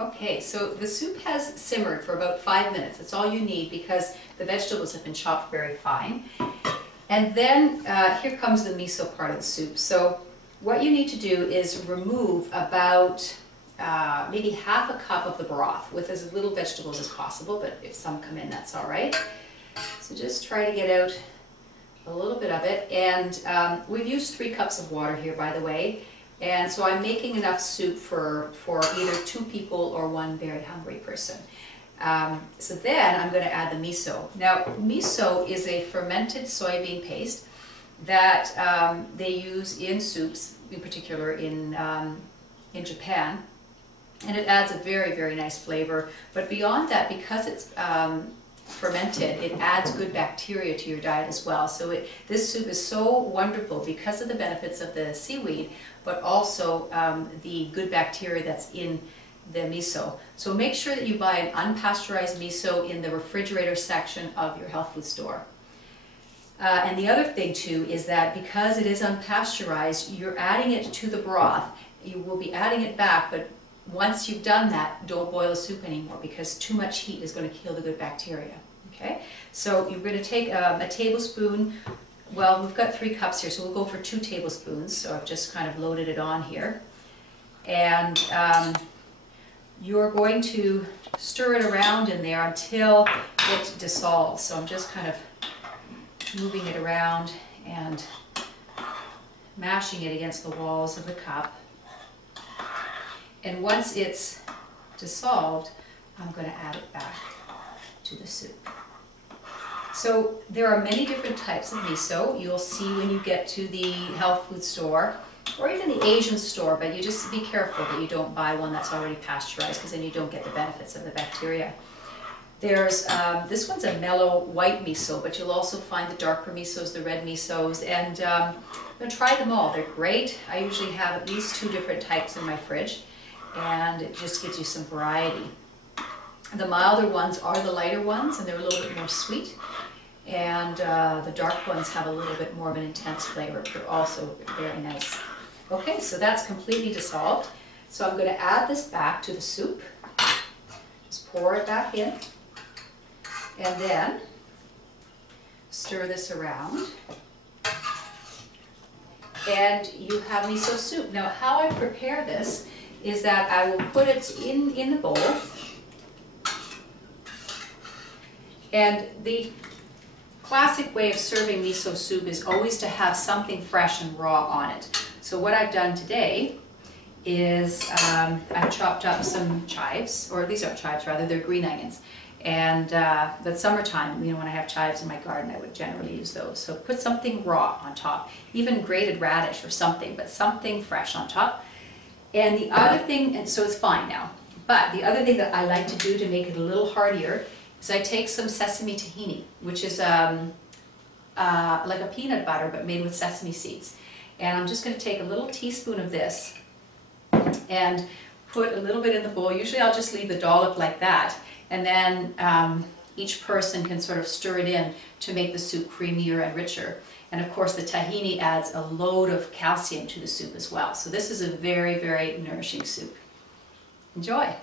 Okay, so the soup has simmered for about 5 minutes. That's all you need because the vegetables have been chopped very fine. And then here comes the miso part of the soup. So what you need to do is remove about maybe half a cup of the broth with as little vegetables as possible, but if some come in, that's all right. So just try to get out a little bit of it. And we've used 3 cups of water here, by the way. And so I'm making enough soup for either 2 people or 1 very hungry person. So then I'm going to add the miso. Now, miso is a fermented soybean paste that they use in soups, in particular in Japan. And it adds a very, very nice flavor. But beyond that, because it's fermented, it adds good bacteria to your diet as well. So this soup is so wonderful because of the benefits of the seaweed, but also the good bacteria that's in the miso. So make sure that you buy an unpasteurized miso in the refrigerator section of your health food store. And the other thing too is that because it is unpasteurized, you're adding it to the broth. You will be adding it back, but once you've done that, don't boil the soup anymore because too much heat is going to kill the good bacteria. Okay, so you're going to take a tablespoon. Well, we've got 3 cups here, so we'll go for 2 tablespoons. So I've just kind of loaded it on here. And you're going to stir it around in there until it dissolves. So I'm just kind of moving it around and mashing it against the walls of the cup. And once it's dissolved, I'm going to add it back to the soup. So there are many different types of miso. You'll see when you get to the health food store or even the Asian store, but you just be careful that you don't buy one that's already pasteurized because then you don't get the benefits of the bacteria. There's, this one's a mellow white miso, but you'll also find the darker misos, the red misos, and try them all. They're great. I usually have at least 2 different types in my fridge, and it just gives you some variety. The milder ones are the lighter ones, and they're a little bit more sweet. And the dark ones have a little bit more of an intense flavor, but they're also very nice. Okay, so that's completely dissolved. So I'm going to add this back to the soup. Just pour it back in. And then stir this around. And you have miso soup. Now, how I prepare this is that I will put it in the bowl. And the classic way of serving miso soup is always to have something fresh and raw on it. So what I've done today is I've chopped up some chives, or these aren't chives rather, they're green onions. And that's summertime, you know, when I have chives in my garden, I would generally use those. So put something raw on top, even grated radish or something, but something fresh on top. And the other thing, and so it's fine now, but the other thing that I like to do to make it a little heartier is I take some sesame tahini, which is like a peanut butter but made with sesame seeds. And I'm just going to take a little teaspoon of this and put a little bit in the bowl. Usually I'll just leave the dollop like that, and then each person can sort of stir it in to make the soup creamier and richer. And of course the tahini adds a load of calcium to the soup as well. So this is a very, very nourishing soup. Enjoy!